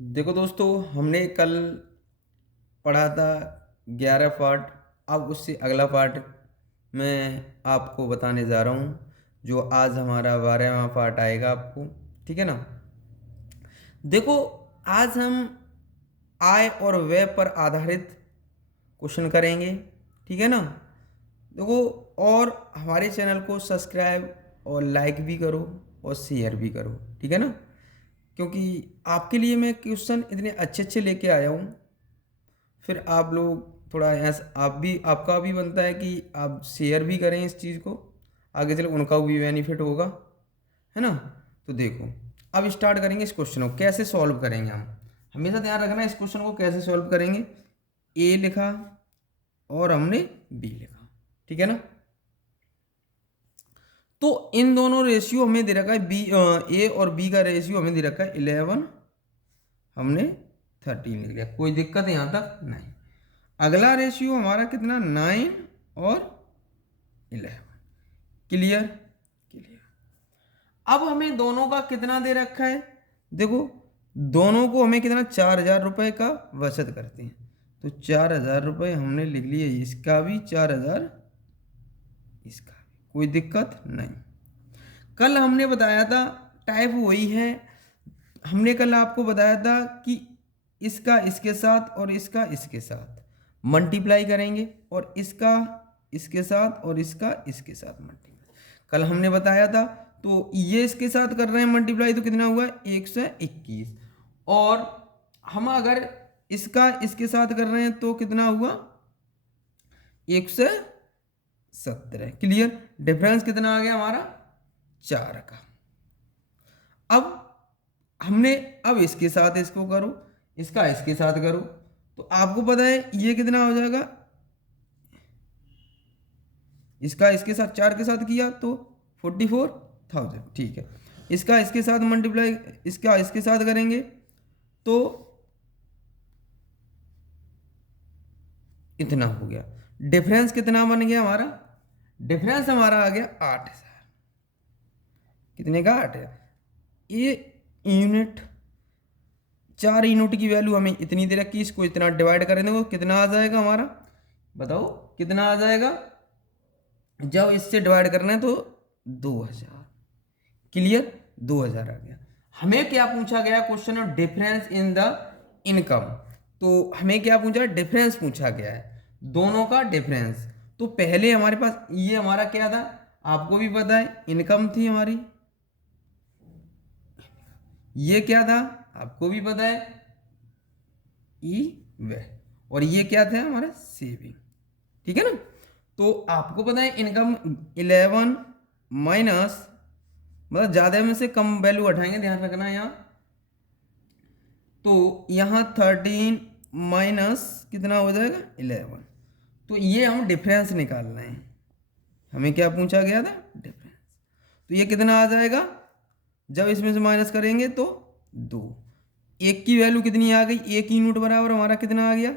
देखो दोस्तों, हमने कल पढ़ा था 11 पार्ट। अब उससे अगला पार्ट मैं आपको बताने जा रहा हूँ, जो आज हमारा 12वां पार्ट आएगा आपको। ठीक है ना। देखो, आज हम आय और व्यय पर आधारित क्वेश्चन करेंगे। ठीक है ना। देखो, और हमारे चैनल को सब्सक्राइब और लाइक भी करो और शेयर भी करो। ठीक है ना। क्योंकि आपके लिए मैं क्वेश्चन इतने अच्छे अच्छे लेके आया हूँ, फिर आप लोग थोड़ा ऐसा आप भी आपका भी बनता है कि आप शेयर भी करें इस चीज़ को, आगे चल उनका भी बेनिफिट होगा। है ना। तो देखो, अब स्टार्ट करेंगे इस क्वेश्चन को कैसे सॉल्व करेंगे हम। हमेशा ध्यान रखना इस क्वेश्चन को कैसे सॉल्व करेंगे। ए लिखा और हमने बी लिखा। ठीक है ना। तो इन दोनों रेशियो हमें दे रखा है बी, ए और बी का रेशियो हमें दे रखा है 11, हमने 13 लिख लिया। कोई दिक्कत यहाँ तक नहीं। अगला रेशियो हमारा कितना, 9 और 11। Clear clear. अब हमें दोनों का कितना दे रखा है। देखो, दोनों को हमें कितना, 4,000 रुपये का बचत करते हैं। तो 4,000 रुपये हमने लिख लिए, इसका भी 4,000, इसका भी। कोई दिक्कत नहीं। कल हमने बताया था, टाइप वही है। हमने कल आपको बताया था कि इसका इसके साथ और इसका इसके साथ मल्टीप्लाई करेंगे, और इसका इसके साथ और इसका इसके साथ मल्टीप्लाई कल हमने बताया था। तो ये इसके साथ कर रहे हैं मल्टीप्लाई, तो कितना हुआ, 121। और हम अगर इसका इसके साथ कर रहे हैं तो कितना हुआ, 117। क्लियर। डिफरेंस कितना आ गया हमारा, 4 का। अब हमने, अब इसके साथ इसको करो, इसका इसके साथ करो, तो आपको पता है ये कितना हो जाएगा। इसका इसके साथ 4 के साथ किया तो 44,000। ठीक है। इसका इसके साथ मल्टीप्लाई, इसका इसके साथ करेंगे तो इतना हो गया। डिफरेंस कितना बन गया हमारा, डिफरेंस हमारा आ गया 8,000। कितने का, 8,000। ये यूनिट, 4 यूनिट की वैल्यू हमें इतनी दे रखी, इसको इतना डिवाइड करेंगे तो कितना आ जाएगा हमारा, बताओ कितना आ जाएगा। जब इससे डिवाइड करना है तो 2,000। क्लियर। 2,000 आ गया। हमें क्या पूछा गया, question of difference in the income. तो हमें क्या पूछा, डिफरेंस पूछा गया है, दोनों का डिफरेंस। तो पहले हमारे पास ये हमारा क्या था, आपको भी पता है, इनकम थी हमारी। ये क्या था, आपको भी पता है, ई वे। और ये क्या था हमारा, सेविंग। ठीक है ना। तो आपको पता है इनकम 11 माइनस, मतलब ज़्यादा में से कम वैल्यू उठाएंगे, ध्यान रखना यहाँ। तो यहाँ 13 माइनस कितना हो जाएगा, 11। तो ये हम डिफरेंस निकालना है। हमें क्या पूछा गया था, डिफरेंस। तो ये कितना आ जाएगा, जब इसमें से माइनस करेंगे तो 2। एक की वैल्यू कितनी आ गई, एक यूनिट बराबर हमारा कितना आ गया,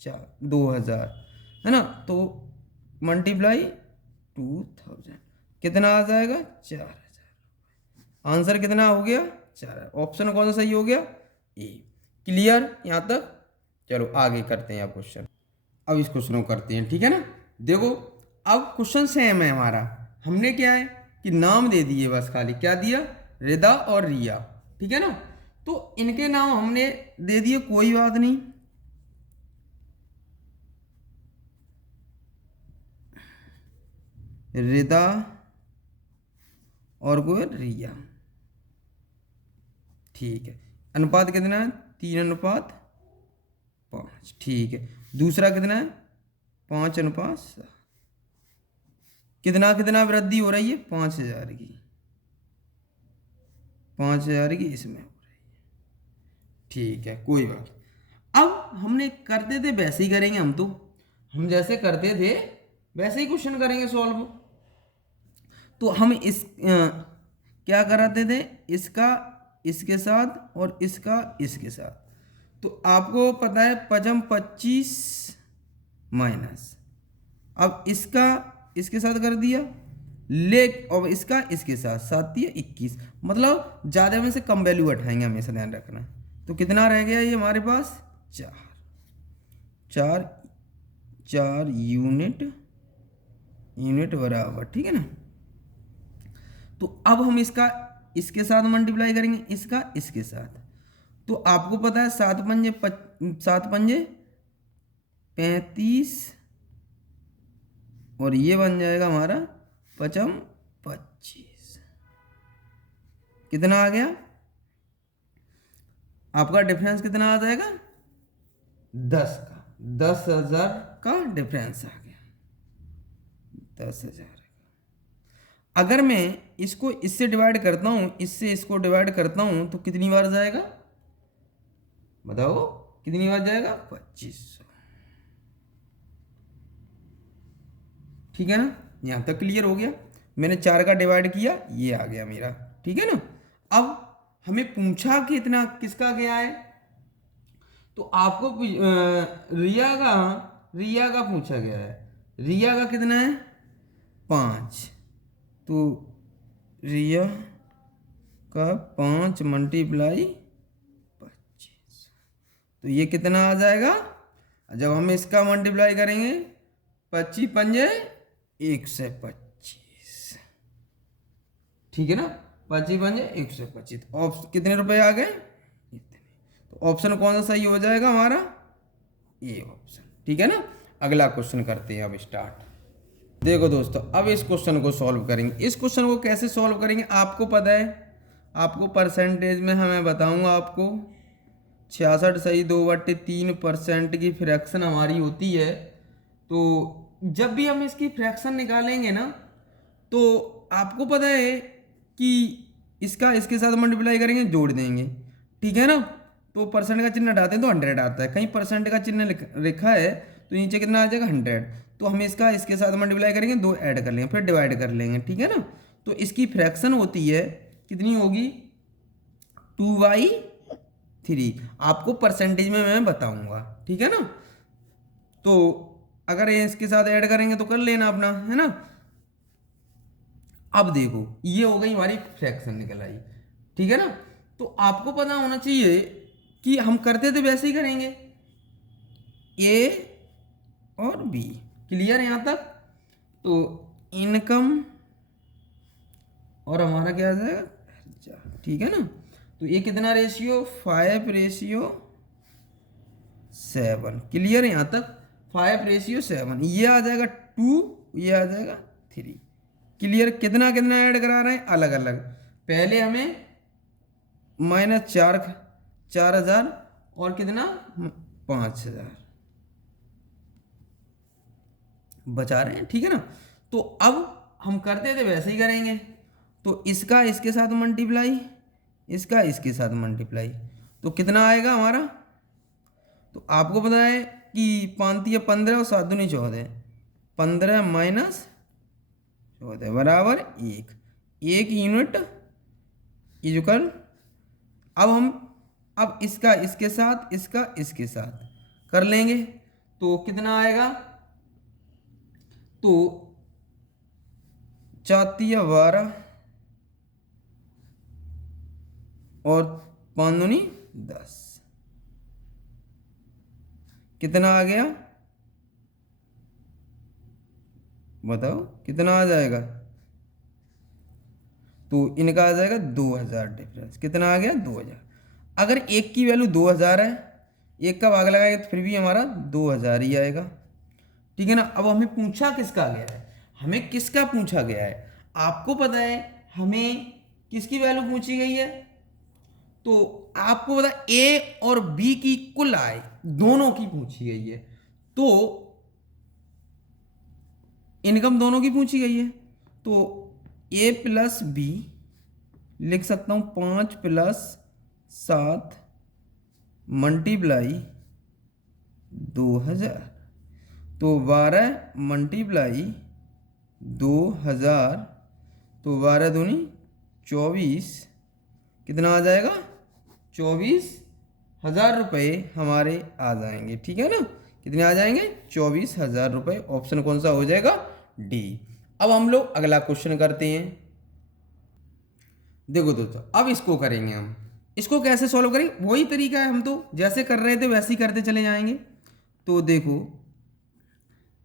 4, 2,000। है ना। तो मल्टीप्लाई 2,000 कितना आ जाएगा, 4,000। आंसर कितना हो गया, 4। ऑप्शन कौन सा सही हो गया, ए। क्लियर यहाँ तक। चलो आगे करते हैं अब क्वेश्चन। अब इस क्वेश्चन को करते हैं। ठीक है ना। देखो, अब क्वेश्चन सेम है हमारा। हमने क्या है कि नाम दे दिए, बस खाली क्या दिया, रिदा और रिया। ठीक है ना। तो इनके नाम हमने दे दिए, कोई बात नहीं। रिदा और कोई रिया। ठीक है। अनुपात कितना है, 3:5। ठीक है। दूसरा कितना है, 5:7। कितना कितना वृद्धि हो रही है, 5,000 की, 5,000 की इसमें हो रही है। ठीक है, कोई बात नहीं। अब हमने करते थे वैसे ही करेंगे, हम जैसे करते थे वैसे ही क्वेश्चन करेंगे सॉल्व। तो हम क्या कराते थे, इसका इसके साथ और इसका इसके साथ। तो आपको पता है, पचम 25 माइनस, अब इसका इसके साथ कर दिया, ले और इसका इसके साथ, 7 या 21। मतलब ज़्यादा में से कम वैल्यू उठाएंगे, हमेशा ध्यान रखना। तो कितना रह गया ये हमारे पास 4 4 यूनिट बराबर, ठीक है ना। तो अब हम इसका इसके साथ मल्टीप्लाई करेंगे, इसका इसके साथ। तो आपको पता है 7 पंजे 35 और ये बन जाएगा हमारा 25। कितना आ गया आपका डिफरेंस, कितना आ जाएगा 10 का, 10,000 का डिफरेंस आ गया 10,000। अगर मैं इसको इससे डिवाइड करता हूं, इससे इसको डिवाइड करता हूं तो कितनी बार जाएगा बताओ, कितनी बार जाएगा 2500। ठीक है ना, यहां तक क्लियर हो गया। मैंने 4 का डिवाइड किया, ये आ गया मेरा, ठीक है ना। अब हमें पूछा कि इतना किसका गया है, तो आपको रिया का पूछा गया है। रिया का कितना है 5, तो रिया का 5 मल्टीप्लाई 25, तो ये कितना आ जाएगा। जब हम इसका मल्टीप्लाई करेंगे 25 पंजे 125, ठीक है ना, 25 पंजे 125। ऑप्शन कितने रुपए आ गए इतने। तो ऑप्शन कौन सा सही हो जाएगा हमारा, ये ऑप्शन, ठीक है ना। अगला क्वेश्चन करते हैं अब स्टार्ट। देखो दोस्तों, अब इस क्वेश्चन को सॉल्व करेंगे। इस क्वेश्चन को कैसे सॉल्व करेंगे आपको पता है, आपको परसेंटेज में मैं बताऊंगा आपको 66 सही 2/3% की फ्रैक्शन हमारी होती है। तो जब भी हम इसकी फ्रैक्शन निकालेंगे ना, तो आपको पता है कि इसका इसके साथ मल्टीप्लाई करेंगे, जोड़ देंगे, ठीक है ना। तो परसेंट का चिन्ह हटाते हैं तो 100 आता है, कहीं परसेंट का चिन्ह लिखा है तो नीचे कितना आ जाएगा 100। तो हम इसका इसके साथ मल्टीप्लाई करेंगे, 2 ऐड कर लेंगे, फिर डिवाइड कर लेंगे, ठीक है ना। तो इसकी फ्रैक्शन होती है कितनी होगी 2/3। आपको परसेंटेज में मैं बताऊंगा, ठीक है ना। तो अगर ये इसके साथ ऐड करेंगे तो कर लेना अपना, है ना। अब देखो ये हो गई हमारी फ्रैक्शन निकल आई, ठीक है ना। तो आपको पता होना चाहिए कि हम करते तो वैसे ही करेंगे, ए और बी, क्लियर यहां तक। तो इनकम और हमारा क्या आ जाएगा, ठीक है ना। तो ये कितना रेशियो 5:7, क्लियर यहां तक 5:7। ये आ जाएगा 2, ये आ जाएगा 3, क्लियर। कितना कितना ऐड करा रहे हैं अलग अलग। पहले हमें -4,000 और कितना 5,000 बचा रहे हैं, ठीक है ना। तो अब हम करते थे वैसे ही करेंगे। तो इसका इसके साथ मल्टीप्लाई, इसका इसके साथ मल्टीप्लाई, तो कितना आएगा हमारा। तो आपको पता है कि 5 × 15 और 7 × 14, 15 - 14 बराबर 1 यूनिट इक्वल। अब इसका इसके साथ, इसका इसके साथ कर लेंगे तो कितना आएगा। तो 4 × 12 और 5 × 10, कितना आ गया बताओ, कितना आ जाएगा। तो इनका आ जाएगा 2000 डिफरेंस, कितना आ गया 2000। अगर एक की वैल्यू 2000 है, एक का भाग लगाएगा तो फिर भी हमारा 2000 ही आएगा, ठीक है ना। अब हमें पूछा किसका गया है, हमें किसका पूछा गया है। आपको पता है हमें किसकी वैल्यू पूछी गई है। तो आपको पता है ए और बी की कुल आय दोनों की पूछी गई है। तो इनकम दोनों की पूछी गई है। तो ए + बी लिख सकता हूं 5 + 7 मल्टीप्लाई 2000, तो 12 मल्टीप्लाई 2000, तो 12 दूनी 24, कितना आ जाएगा 24,000 रुपये हमारे आ जाएंगे, ठीक है ना। कितने आ जाएंगे 24,000 रुपये। ऑप्शन कौन सा हो जाएगा डी। अब हम लोग अगला क्वेश्चन करते हैं। देखो दोस्तों, अब इसको करेंगे हम, इसको कैसे सॉल्व करेंगे, वही तरीका है, हम तो जैसे कर रहे थे वैसे ही करते चले जाएंगे। तो देखो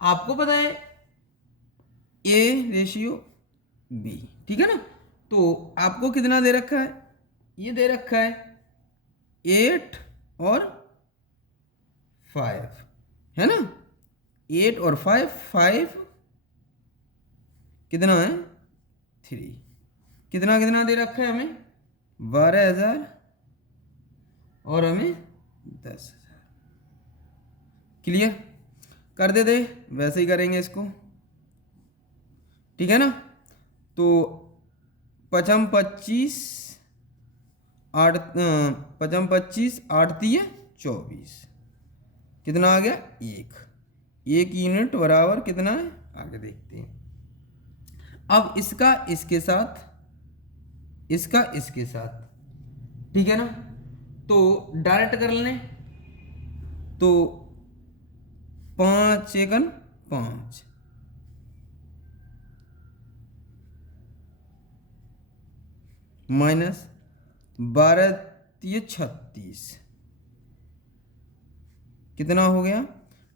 आपको पता है ए रेशियो बी, ठीक है ना। तो आपको कितना दे रखा है, ये दे रखा है 8 और 5, है ना। 8 और 5, 5 कितना है 3, कितना कितना दे रखा है हमें 12,000 और हमें 10,000। क्लियर, कर देते वैसे ही करेंगे इसको, ठीक है ना। तो 5 25 8 5 25 8 3 24, कितना आ गया 1 यूनिट बराबर कितना है, आगे देखते हैं। अब इसका इसके साथ, इसका इसके साथ, ठीक है ना। तो डायरेक्ट कर लें, तो 5 एकन 5, माइनस 12 3 36, कितना हो गया,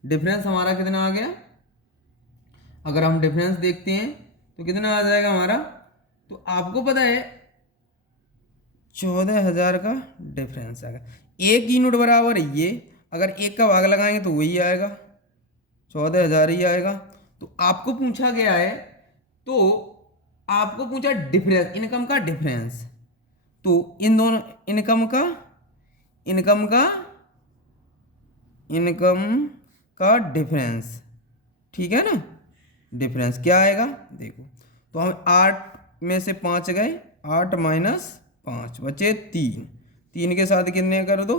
डिफरेंस हमारा कितना आ गया। अगर हम डिफरेंस देखते हैं तो कितना आ जाएगा हमारा, तो आपको पता है 14,000 का डिफरेंस आएगा। 1 यूनिट बराबर ये, अगर 1 का भाग लगाएंगे तो वही आएगा 14,000 ही आएगा। तो आपको पूछा गया है, तो आपको पूछा डिफरेंस, इनकम का डिफरेंस, तो इन दोनों इनकम का डिफरेंस, ठीक है ना। डिफरेंस क्या आएगा देखो, तो हम 8 में से 5 गए, 8 माइनस 5 बचे 3, 3 के साथ कितने कर दो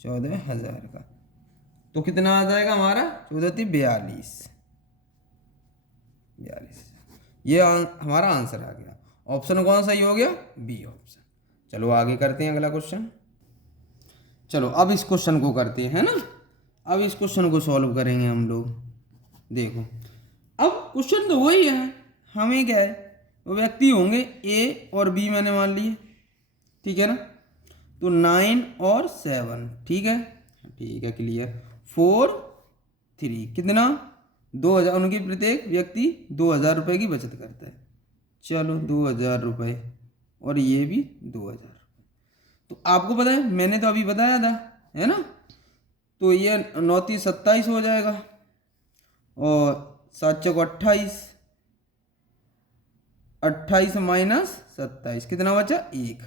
14,000 का, तो कितना आ जाएगा हमारा 14 × 42, ये हमारा आंसर आ गया। ऑप्शन कौन सही हो गया, बी ऑप्शन। चलो आगे करते हैं अगला क्वेश्चन। चलो अब इस क्वेश्चन को करते हैं, है ना। अब इस क्वेश्चन को सॉल्व करेंगे हम लोग। देखो अब क्वेश्चन तो वही है, हमें क्या है, वो व्यक्ति होंगे ए और बी मैंने मान लिए, ठीक है ना। तो 9 और 7, ठीक है, क्लियर। 4 3, कितना 2,000, उनके प्रत्येक व्यक्ति 2,000 रुपये की बचत करता है। चलो 2,000 रुपये, और ये भी 2,000। तो आपको पता है मैंने तो अभी बताया था, है ना। तो ये 9 3 27 हो जाएगा, और 7 चौक 28, 28 माइनस 27, कितना बचा 1।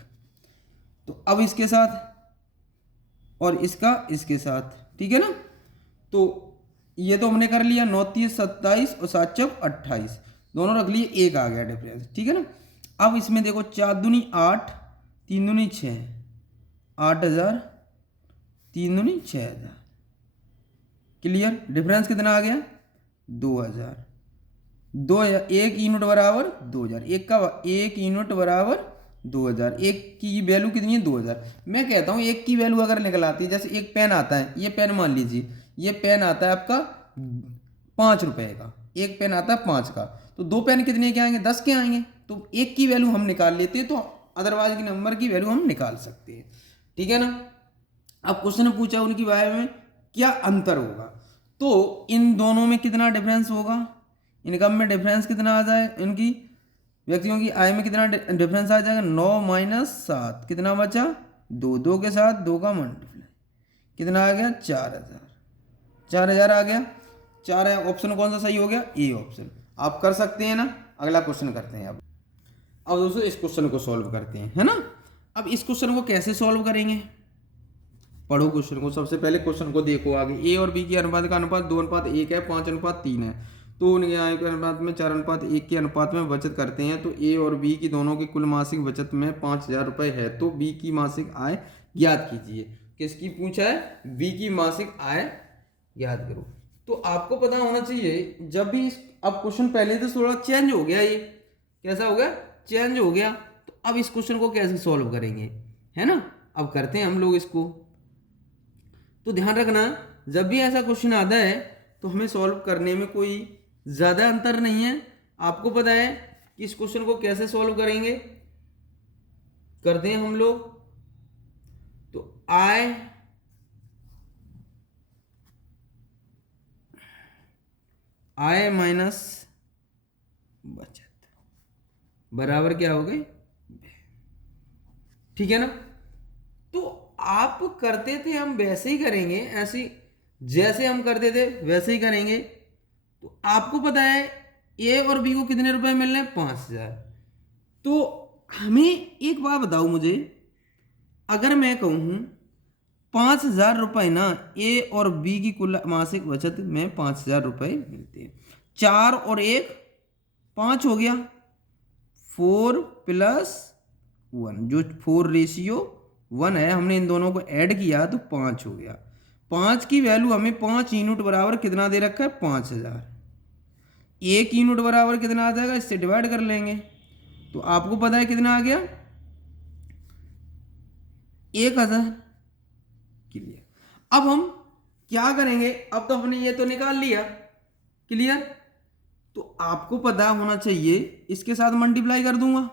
तो अब इसके साथ और इसका इसके साथ, ठीक है ना। तो ये तो हमने कर लिया, 9 3 27 और 7 चौक 28, दोनों रख लिए, 1 आ गया डिफरेंस, ठीक है ना। अब इसमें देखो 4 दूनी 8, 3 दूनी 6, 8,000, 3 दूनी 6,000, क्लियर। डिफरेंस कितना आ गया 2,000, 1 यूनिट बराबर 2,000, 1 यूनिट बराबर 2,000, 1 की वैल्यू कितनी है 2,000। मैं कहता हूँ 1 की वैल्यू अगर निकल आती है, जैसे एक पेन आता है, ये पेन मान लीजिए, ये पेन आता है आपका 5 रुपये का, एक पेन आता है 5 का, तो 2 पेन कितने के आएंगे 10 के आएंगे। तो 1 की वैल्यू हम निकाल लेते हैं, तो अदरवाइज की नंबर की वैल्यू हम निकाल सकते हैं, ठीक है ना। अब क्वेश्चन पूछा उनकी वाय में क्या अंतर होगा, तो इन दोनों में कितना डिफरेंस होगा, इनकम में डिफरेंस कितना आ जाए, इनकी व्यक्तियों की आय में कितना डिफरेंस आ जाएगा, 9 माइनस 7, कितना बचा 2, 2 के साथ 2 का मल्टीप्लाई, कितना आ गया 4,000, 4,000 आ गया। 4 है, ऑप्शन कौन सा सही हो गया, ए ऑप्शन। आप कर सकते हैं ना। अगला क्वेश्चन करते हैं। अब दोस्तों इस क्वेश्चन को सॉल्व करते हैं, है ना। अब इस क्वेश्चन को कैसे सॉल्व करेंगे, पढ़ो क्वेश्चन को। सबसे पहले क्वेश्चन को देखो आगे, ए और बी के अनुपात का अनुपात 2:1 है, 5:3 है। तो उनके आय के अनुपात में 4:1 के अनुपात में बचत करते हैं। तो ए और बी की दोनों की कुल मासिक बचत में 5,000 रुपये है। तो बी की मासिक आय ज्ञात कीजिए। किसकी पूछा है, बी की मासिक आय ज्ञात करो। तो आपको पता होना चाहिए, जब भी अब क्वेश्चन पहले तो थोड़ा चेंज हो गया, ये कैसा हो गया, चेंज हो गया। तो अब इस क्वेश्चन को कैसे सॉल्व करेंगे, है ना। अब करते हैं हम लोग इसको। तो ध्यान रखना, जब भी ऐसा क्वेश्चन आता है तो हमें सॉल्व करने में कोई ज़्यादा अंतर नहीं है। आपको पता है कि इस क्वेश्चन को कैसे सॉल्व करेंगे, करते हैं हम लोग। आय माइनस बचत बराबर क्या हो गई, ठीक है ना। तो आप करते थे, हम वैसे ही करेंगे, ऐसे जैसे हम करते थे वैसे ही करेंगे। तो आपको पता है ए और बी को कितने रुपए मिल रहे हैं, 5,000। तो हमें एक बात बताओ मुझे, अगर मैं कहूँ 5,000 रुपये ना, ए और बी की कुल मासिक बचत में 5,000 रुपये मिलते हैं। 4 और 1 5 हो गया, 4 प्लस 1, जो 4:1 है, हमने इन दोनों को ऐड किया तो 5 हो गया। 5 की वैल्यू हमें 5 यूनिट बराबर कितना दे रखा है, 5,000। 1 यूनिट बराबर कितना आ जाएगा, इससे डिवाइड कर लेंगे तो आपको पता है कितना आ गया, 1,000। क्लियर। अब हम क्या करेंगे, अब तो हमने ये तो निकाल लिया, क्लियर। तो आपको पता होना चाहिए, इसके साथ मल्टीप्लाई कर दूंगा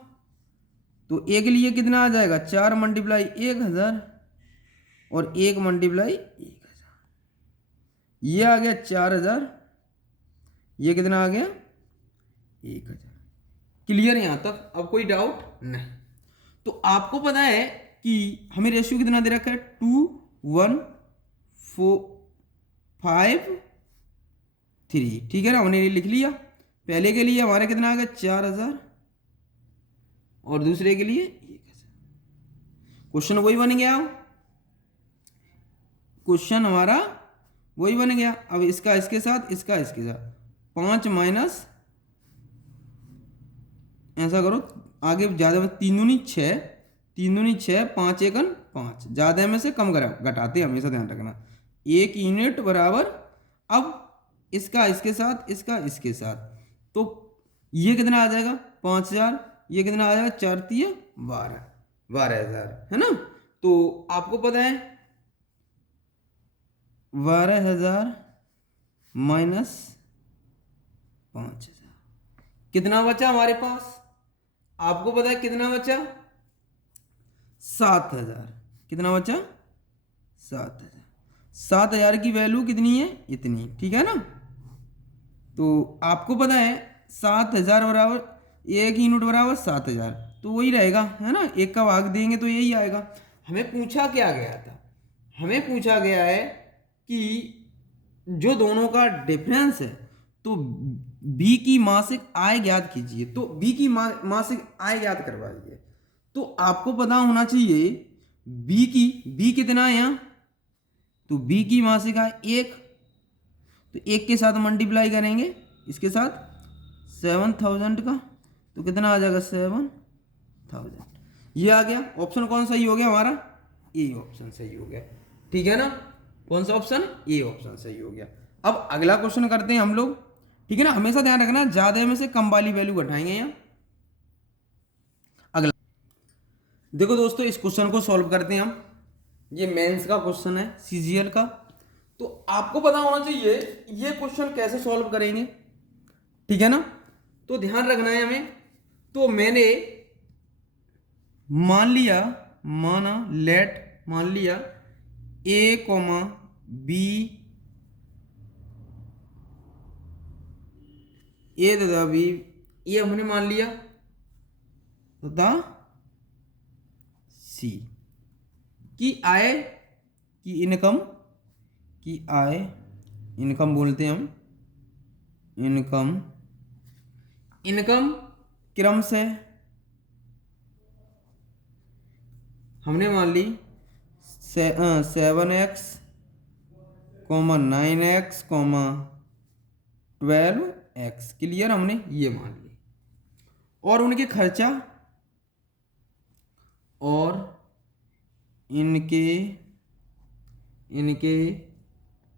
तो ए के लिए कितना आ जाएगा, 4 मल्टीप्लाई 1,000 और 1 मल्टीप्लाई 1,000, ये आ गया 4,000, ये कितना आ गया, 1,000। क्लियर यहां तक, अब कोई डाउट नहीं। तो आपको पता है कि हमें रेशियो कितना दे रखा है, 2:1:5:3, ठीक है ना, हमने ये लिख लिया। पहले के लिए हमारे कितना आ गया, 4,000 और दूसरे के लिए 1,000। क्वेश्चन वही बन गया, क्वेश्चन हमारा वही बन गया। अब इसका इसके साथ, इसका इसके साथ, 5 माइनस, ऐसा करो आगे ज़्यादा, 3 दूनी 6, 3 दूनी 6, 5 एकन 5, ज़्यादा में से कम करा घटाते, हमेशा ध्यान रखना। 1 यूनिट बराबर, अब इसका इसके साथ, इसका इसके साथ, तो ये कितना आ जाएगा, 5,000, ये कितना आ जाएगा, 4 तिया 12, 12,000, है ना। तो आपको पता है 12,000 माइनस 5,000 कितना बचा हमारे पास, आपको पता है कितना बचा, 7,000। कितना बचा, 7,000। 7,000 की वैल्यू कितनी है, इतनी, ठीक है ना। तो आपको पता है 7,000 बराबर, 1 यूनिट बराबर 7,000, तो वही रहेगा, है ना, 1 का भाग देंगे तो यही आएगा। हमें पूछा क्या गया था, हमें पूछा गया है कि जो दोनों का डिफरेंस है, तो बी की मासिक आय ज्ञात कीजिए, तो बी की मासिक आय ज्ञात करवाइए। तो आपको पता होना चाहिए बी कितना है यहाँ, तो बी की मासिक आय 1, तो 1 के साथ मल्टीप्लाई करेंगे इसके साथ 7,000 का, तो कितना आ जाएगा, 7,000। ये आ गया। ऑप्शन कौन सही हो गया हमारा, ए ऑप्शन सही हो गया, ठीक है ना। कौन सा ऑप्शन, ए ऑप्शन सही हो गया। अब अगला क्वेश्चन करते हैं हम लोग, ठीक है ना। हमेशा ध्यान रखना, ज्यादा में से कम वाली वैल्यू घटाएंगे यहाँ। अगला देखो दोस्तों, इस क्वेश्चन को सॉल्व करते हैं हम। ये मेंस का क्वेश्चन है, सीजीएल का। तो आपको पता होना चाहिए ये क्वेश्चन कैसे सॉल्व करेंगे, ठीक है ना। तो ध्यान रखना है हमें। तो मैंने मान लिया ए कॉमा बी, ए तथा बी, ये हमने मान लिया, तथा सी की आय, की इनकम बोलते हैं हम, इनकम क्रम से हमने मान ली 7x, 9x, 12x, क्लियर, हमने ये मान ली। और उनके खर्चा और इनके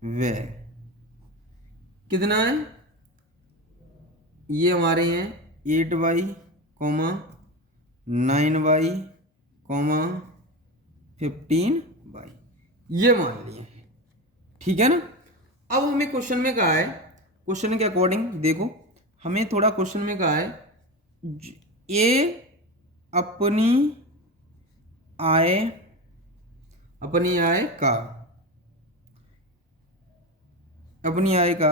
व्यय कितना है, ये हमारे हैं 8y, 9y, 15y, ये मान लिए, ठीक है ना। अब हमें क्वेश्चन में कहा है, क्वेश्चन के अकॉर्डिंग देखो, हमें थोड़ा क्वेश्चन में कहा है ए अपनी आय अपनी आय का, अपनी आय का,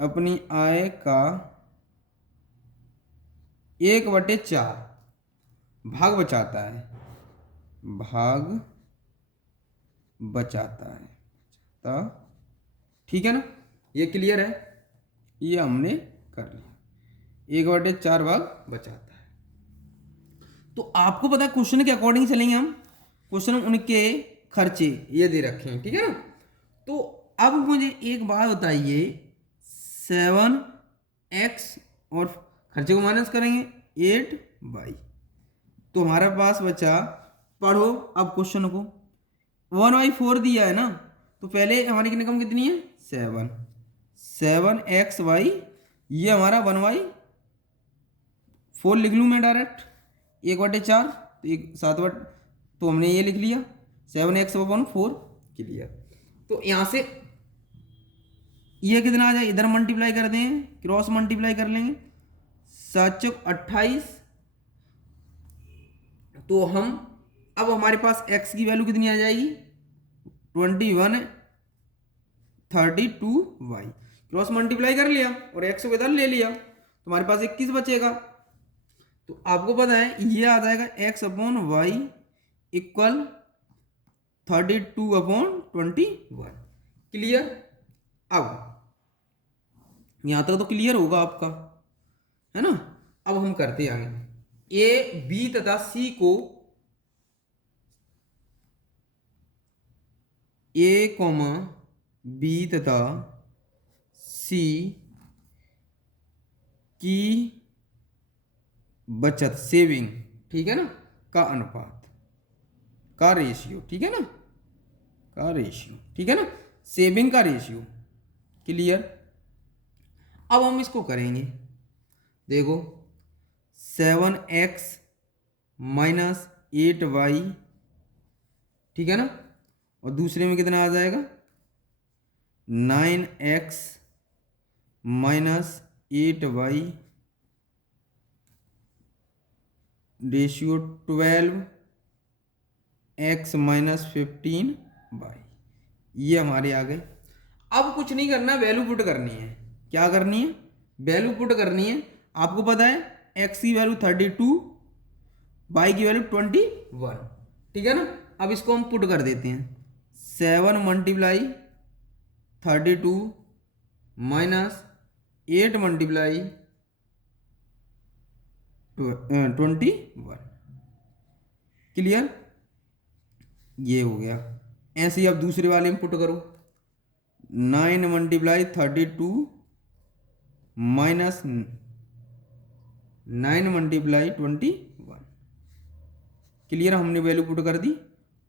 अपनी आय का 1/4 भाग बचाता है, भाग बचाता है। तो ठीक है ना, ये क्लियर है, ये हमने कर लिया। 1/4 भाग बचाता है। तो आपको पता है क्वेश्चन के अकॉर्डिंग चलेंगे हम। क्वेश्चन उनके खर्चे ये दे रखे हैं, ठीक है ना। तो अब मुझे एक बात बताइए, 7x और खर्चे को माइनस करेंगे 8y, तो हमारे पास बचा, पढ़ो अब क्वेश्चन को, 1/4 दिया है ना, तो पहले हमारी इनकम कितनी है 7x/y, ये हमारा 1/4 लिख लूँ मैं डायरेक्ट, 1/4, तो 7/, तो हमने ये लिख लिया 7x/4 क्लियर। तो यहाँ से ये कितना आ जाए, इधर मल्टीप्लाई कर दें, क्रॉस मल्टीप्लाई कर लेंगे, 7×28, तो हम अब हमारे पास x की वैल्यू कितनी आ जाएगी 21, 32y, क्रॉस मल्टीप्लाई कर लिया और x को इधर ले लिया, तो हमारे पास 21 बचेगा। तो आपको पता है ये आ जाएगा x/y इक्वल 32/21, क्लियर। अब यहां तक तो क्लियर होगा आपका, है ना। अब हम करते आगे, a b तथा c को, a, b तथा c की बचत, सेविंग, ठीक है ना, का अनुपात, का रेशियो, ठीक है ना, का रेशियो, ठीक है ना, सेविंग का रेशियो, क्लियर। अब हम इसको करेंगे, देखो 7x माइनस 8y, ठीक है ना, और दूसरे में कितना आ जाएगा 9x minus 8y, ratio 12x minus 15y, ये हमारे आ गए। अब कुछ नहीं करना, वैल्यू पुट करनी है। क्या करनी है, वैल्यू पुट करनी है। आपको पता है x की वैल्यू 32, y की वैल्यू 21, ठीक है ना। अब इसको हम पुट कर देते हैं, 7×32 माइनस 8×21, क्लियर, ये हो गया। ऐसे ही अब दूसरे वाले में पुट करो, 9×32 माइनस 9×21, क्लियर, हमने वैल्यू पुट कर दी।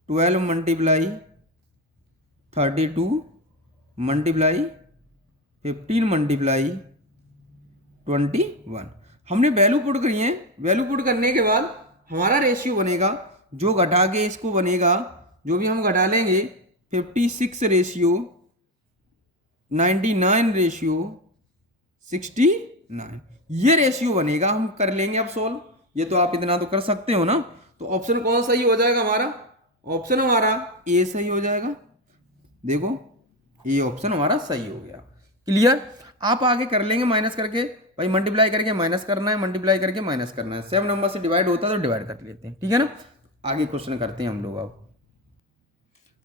12×32 मल्टीप्लाई 15×21, हमने वैल्यू पुट करी है। वैल्यू पुट करने के बाद हमारा रेशियो बनेगा, जो घटा के इसको बनेगा, जो भी हम घटा लेंगे 56 रेशियो 99 रेशियो 69, ये रेशियो बनेगा। हम कर लेंगे अब सॉल्व, ये तो आप इतना तो कर सकते हो ना। तो ऑप्शन कौन सही हो जाएगा हमारा, ऑप्शन हमारा ए सही हो जाएगा। देखो ये ऑप्शन हमारा सही हो गया, क्लियर। आप आगे कर लेंगे माइनस करके, भाई मल्टीप्लाई करके माइनस करना है, मल्टीप्लाई करके माइनस करना है, 7 नंबर से डिवाइड होता है तो डिवाइड कर लेते हैं, ठीक है ना। आगे क्वेश्चन करते हैं हम लोग। अब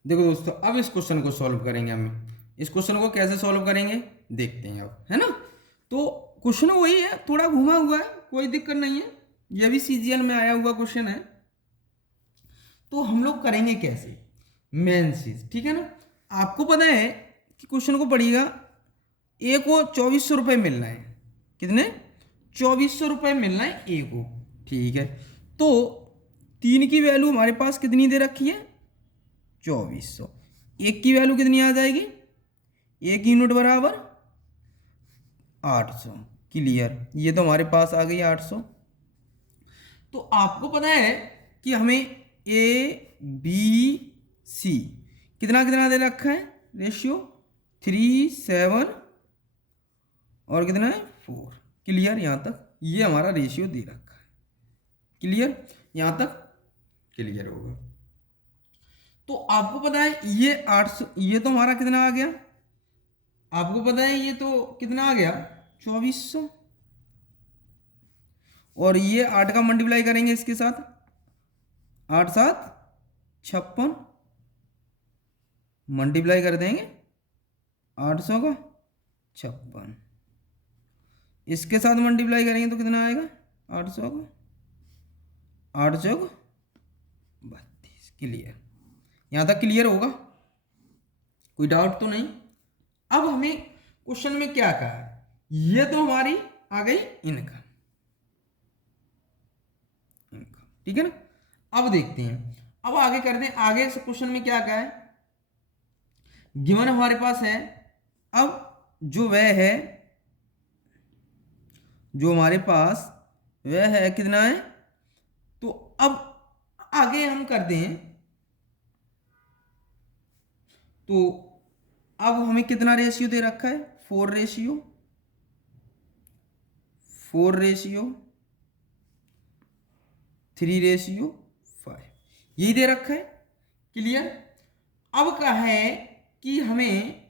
देखो दोस्तों, अब इस क्वेश्चन को सॉल्व करेंगे हम। इस क्वेश्चन को कैसे सॉल्व करेंगे देखते हैं अब, है ना। तो क्वेश्चन वही है, थोड़ा घुमा हुआ है, कोई दिक्कत नहीं है, यह भी सीजीएल में आया हुआ क्वेश्चन है। तो हम लोग करेंगे कैसे, मेन चीज, ठीक है ना। आपको पता है कि क्वेश्चन को पढ़िएगा, ए को 2400 रुपये मिलना है, कितने 2400 रुपये मिलना है ए को, ठीक है। तो 3 की वैल्यू हमारे पास कितनी दे रखी है 2400, एक की वैल्यू कितनी आ जाएगी, एक यूनिट बराबर 800, क्लियर, ये तो हमारे पास आ गई 800। तो आपको पता है कि हमें ए बी सी कितना कितना दे रखा है रेशियो, 3, 7 और कितना है 4, क्लियर। यहाँ तक ये हमारा रेशियो दे रखा है, क्लियर, यहाँ तक क्लियर होगा। तो आपको पता है ये 800, ये तो हमारा कितना आ गया, आपको पता है ये तो कितना आ गया 2400, और ये 8 का मल्टीप्लाई करेंगे इसके साथ, 8 7 56, मल्टीप्लाई कर देंगे 800 का 56, इसके साथ मल्टीप्लाई करेंगे तो कितना आएगा 800 का 8 चौक 32। क्लियर, यहाँ तक क्लियर होगा, कोई डाउट तो नहीं। अब हमें क्वेश्चन में क्या कहा है, ये तो हमारी आ गई इनकम, ठीक है ना। अब देखते हैं, अब आगे करते हैं, आगे इस क्वेश्चन में क्या कहा है, गिवन हमारे पास है, अब जो वह है, जो हमारे पास वह है कितना है, तो अब आगे हम करते हैं, तो अब हमें कितना रेशियो दे रखा है, 4 रेशियो 3 रेशियो 5, यही दे रखा है। क्लियर। अब क्या है कि हमें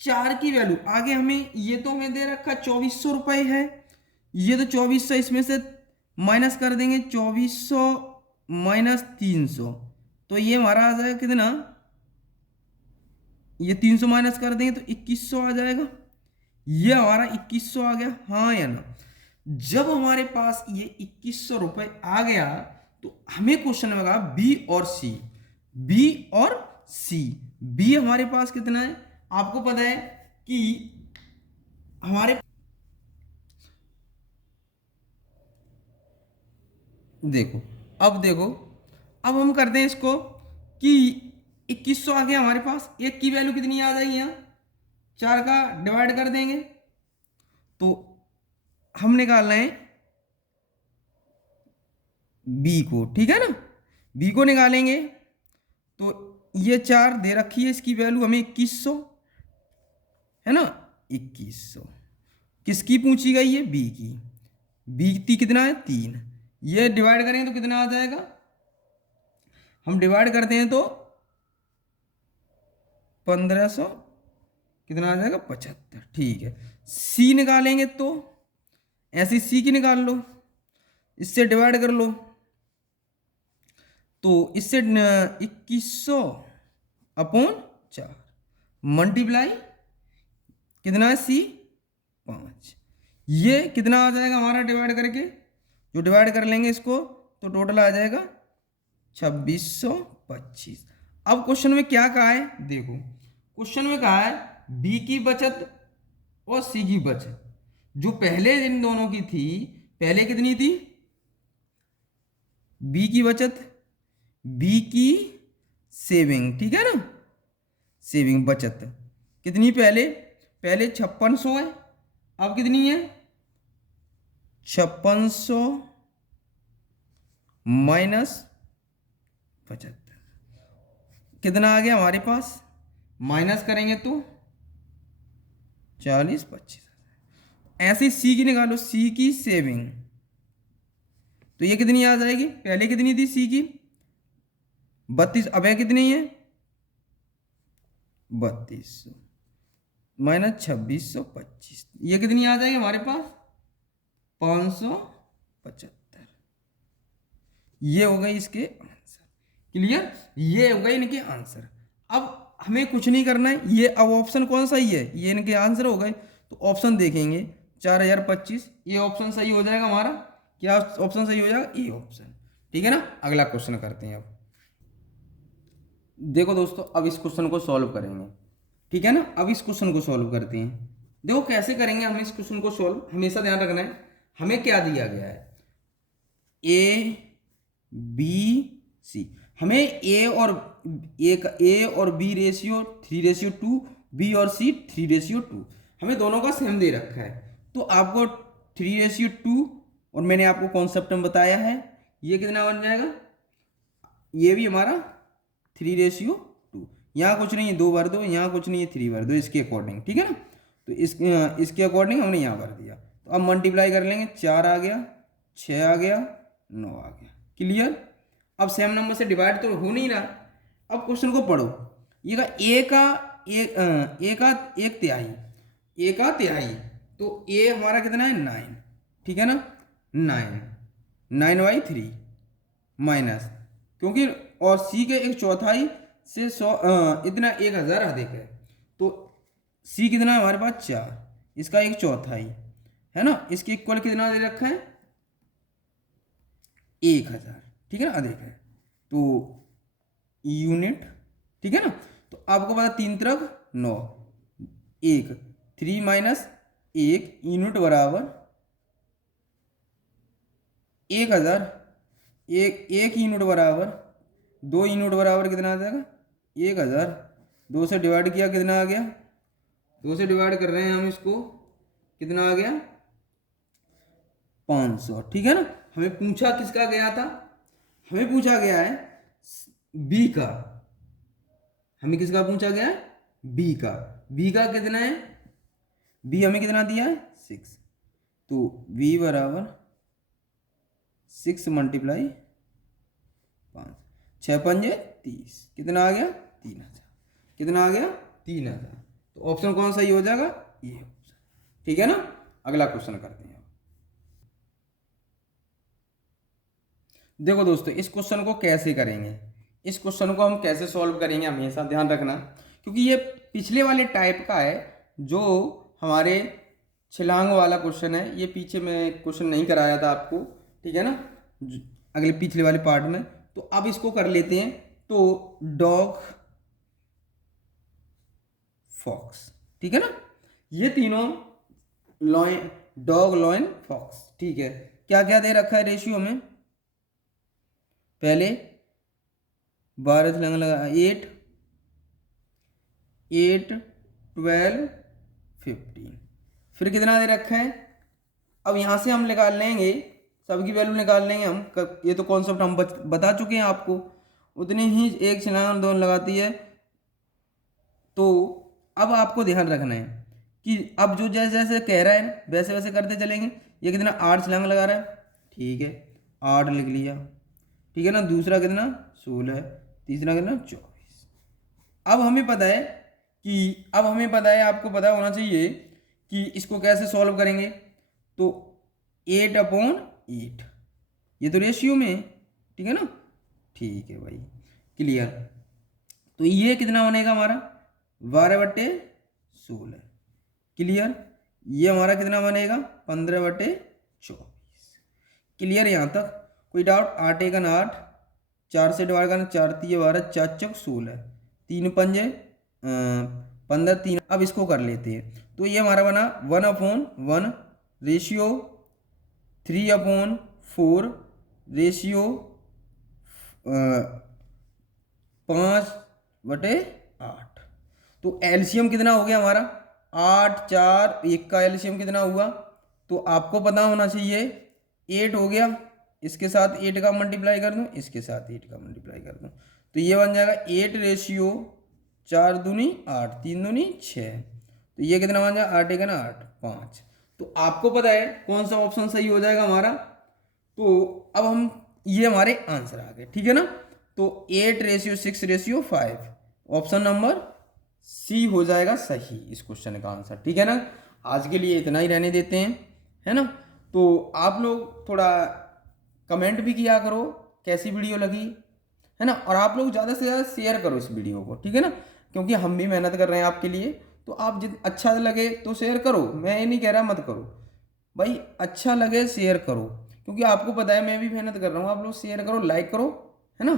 4 की वैल्यू, आगे हमें ये तो हमें दे रखा 2400 रुपये है, ये तो 2400, इसमें से माइनस कर देंगे 2400 माइनस 300, तो ये हमारा आ जाएगा कितना, ये 300 माइनस कर देंगे तो 2100 आ जाएगा, ये हमारा 2100 आ गया, हाँ या ना। जब हमारे पास ये 2100 रुपये आ गया तो हमें क्वेश्चन में कहा बी और सी, बी और सी, बी हमारे पास कितना है, आपको पता है कि हमारे, देखो अब हम करते हैं इसको कि 2100 आ गया हमारे पास, एक की वैल्यू कितनी आ जाएगी, यहाँ 4 का डिवाइड कर देंगे तो हम निकालना है बी को, ठीक है ना, बी को निकालेंगे तो ये 4 दे रखी है, इसकी वैल्यू हमें 2100 है ना, 2100 किसकी पूछी गई है, बी की, बी कितना है 3, ये डिवाइड करेंगे तो कितना आ जाएगा, हम डिवाइड करते हैं तो 1500 कितना आ जाएगा 75, ठीक है। सी निकालेंगे तो ऐसे सी की निकाल लो, इससे डिवाइड कर लो तो इससे 2100 अपॉन 4 मल्टीप्लाई कितना है सी 5, ये कितना आ जाएगा हमारा डिवाइड करके, जो डिवाइड कर लेंगे इसको तो टोटल आ जाएगा 2625। अब क्वेश्चन में क्या कहा है, देखो क्वेश्चन में कहा है बी की बचत और सी की बचत, जो पहले इन दोनों की थी, पहले कितनी थी, बी की बचत, बी की सेविंग, ठीक है ना, सेविंग बचत कितनी, पहले 5600 है, अब कितनी है 5600 माइनस 75, कितना आ गया हमारे पास, माइनस करेंगे तो 40 25, ऐसे ही सी की निकालो, सी की सेविंग, तो ये कितनी आ जाएगी, पहले कितनी थी सी की 32, अब है कितनी है 3200 माइनस 2625, ये कितनी आ जाएगी हमारे पास 575, ये हो गई इसके आंसर। क्लियर, ये हो गई इनके आंसर। अब हमें कुछ नहीं करना है, ये अब ऑप्शन कौन सा ही है, ये इनके आंसर हो गए, तो ऑप्शन देखेंगे 4025, ये ऑप्शन सही हो जाएगा हमारा, क्या ऑप्शन सही हो जाएगा, ये ऑप्शन, ठीक है ना। अगला क्वेश्चन करते हैं। अब देखो दोस्तों, अब इस क्वेश्चन को सॉल्व करेंगे, ठीक है ना। अब इस क्वेश्चन को सॉल्व करते हैं, देखो कैसे करेंगे हम इस क्वेश्चन को सॉल्व, हमेशा ध्यान रखना है हमें क्या दिया गया है, ए बी सी, हमें ए और बी रेशियो 3:2, बी और सी 3:2, हमें दोनों का सेम दे रखा है, तो आपको 3:2 और मैंने आपको कॉन्सेप्ट में बताया है, ये कितना बन जाएगा, ये भी हमारा 3:2, यहाँ कुछ नहीं है 2 भर दो, यहाँ कुछ नहीं है 3 भर दो, इसके अकॉर्डिंग, ठीक है ना। तो इसके अकॉर्डिंग हमने यहाँ भर दिया, तो अब मल्टीप्लाई कर लेंगे, 4 आ गया, 6 आ गया, 9 आ गया। क्लियर। अब सेम नंबर से डिवाइड तो हो नहीं रहा, अब क्वेश्चन को पढ़ो। ये का ए का एक तिहाई, ए का तिहाई, तो ए हमारा कितना है 9, ठीक है ना, 9/3 माइनस, क्योंकि और सी के एक चौथाई से 100 इतना 1000 अधिक है, तो सी कितना है हमारे पास 4, इसका एक चौथाई है ना, इसके इक्वल कितना दे रखा है 1000, ठीक है ना, अधिक है तो यूनिट, ठीक है ना। तो आपको पता 3 तरफ 9, 1 3 माइनस 1 यूनिट बराबर 1000, एक यूनिट बराबर 2 यूनिट बराबर कितना आ जाएगा 1000, 2 से डिवाइड किया कितना आ गया, 2 से डिवाइड कर रहे हैं हम इसको, कितना आ गया 500, ठीक है ना। हमें पूछा किसका गया था, हमें पूछा गया है बी का, हमें किसका पूछा गया है बी का, बी का कितना है, बी हमें कितना दिया है 6, तो बी बराबर 6 मल्टीप्लाई 5, 6 पंजे 30, कितना आ गया 3000, कितना आ गया 3000, तो ऑप्शन कौन सही हो जाएगा ये ऑप्शन, ठीक है ना। अगला क्वेश्चन करते हैं। देखो दोस्तों इस क्वेश्चन को कैसे करेंगे, इस क्वेश्चन को हम कैसे सॉल्व करेंगे हमेशा ध्यान रखना, क्योंकि ये पिछले वाले टाइप का है जो हमारे छलांग वाला क्वेश्चन है, ये पीछे में क्वेश्चन नहीं कराया था आपको, ठीक है ना, अगले पिछले वाले पार्ट में। तो अब इसको कर लेते हैं। तो डॉग फॉक्स, ठीक है ना, ये तीनों लॉइन, डॉग लॉइन फॉक्स, ठीक है, क्या क्या दे रखा है रेशियो में, पहले 12 छलांग लगा 8 8 12 15, फिर कितना दे रखा है, अब यहाँ से हम निकाल लेंगे सबकी वैल्यू निकाल लेंगे हम, ये तो कॉन्सेप्ट हम बता चुके हैं आपको, उतनी ही एक छलांग दोनों लगाती है। तो अब आपको ध्यान रखना है कि अब जो जैसे जैसे कह रहा है वैसे वैसे करते चलेंगे। ये कितना 8 छलांग लगा रहा है, ठीक है 8 लिख लिया, ठीक है ना, दूसरा कितना 16, तीसरा कितना 24। अब हमें पता है कि, अब हमें पता है, आपको पता होना चाहिए कि इसको कैसे सॉल्व करेंगे। तो 8/8, ये तो रेशियो में, ठीक है ना, ठीक है भाई, क्लियर। तो ये कितना बनेगा हमारा 12/16, क्लियर। ये हमारा कितना बनेगा 15/24, क्लियर यहाँ तक, कोई डाउट। 8 एकन 8, 4 से डिवाइड करना, 4 3 12, 4 चौक 16, 3 पंजे 15, 3। अब इसको कर लेते हैं। तो ये हमारा बना 1/1 रेशियो 3/4 रेशियो 5/8। तो एलसीएम कितना हो गया हमारा 8 4 1 का एलसीएम कितना हुआ, तो आपको पता होना चाहिए 8 हो गया, इसके साथ 8 का मल्टीप्लाई कर दूं, इसके साथ 8 का मल्टीप्लाई कर दूं, तो ये बन जाएगा 8 रेशियो 4 दूनी 8, 3 दूनी 6, तो ये कितना बन जाएगा 8 एकन 8 5। तो आपको पता है कौन सा ऑप्शन सही हो जाएगा हमारा। तो अब हम, ये हमारे आंसर आ गए, ठीक है ना। तो 8/6/5, ऑप्शन नंबर सी हो जाएगा सही इस क्वेश्चन का आंसर, ठीक है ना। आज के लिए इतना ही रहने देते हैं, है ना। तो आप लोग थोड़ा कमेंट भी किया करो कैसी वीडियो लगी, है ना, और आप लोग ज़्यादा से ज़्यादा शेयर करो इस वीडियो को, ठीक है ना, क्योंकि हम भी मेहनत कर रहे हैं आपके लिए। तो आप जित अच्छा लगे तो शेयर करो, मैं ये नहीं कह रहा मत करो भाई, अच्छा लगे शेयर करो, क्योंकि आपको पता है मैं भी मेहनत कर रहा हूँ, आप लोग शेयर करो, लाइक करो, है ना।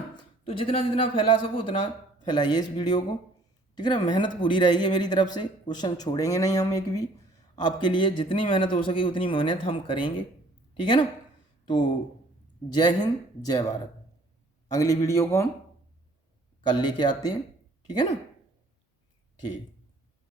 तो जितना जितना फैला सको उतना फैलाइए इस वीडियो को, ठीक है ना। मेहनत पूरी रहेगी मेरी तरफ से, क्वेश्चन छोड़ेंगे नहीं हम एक भी, आपके लिए जितनी मेहनत हो सके उतनी मेहनत हम करेंगे, ठीक है ना। तो जय हिंद जय भारत। अगली वीडियो को हम कल लेके आते हैं, ठीक है ना, ठीक।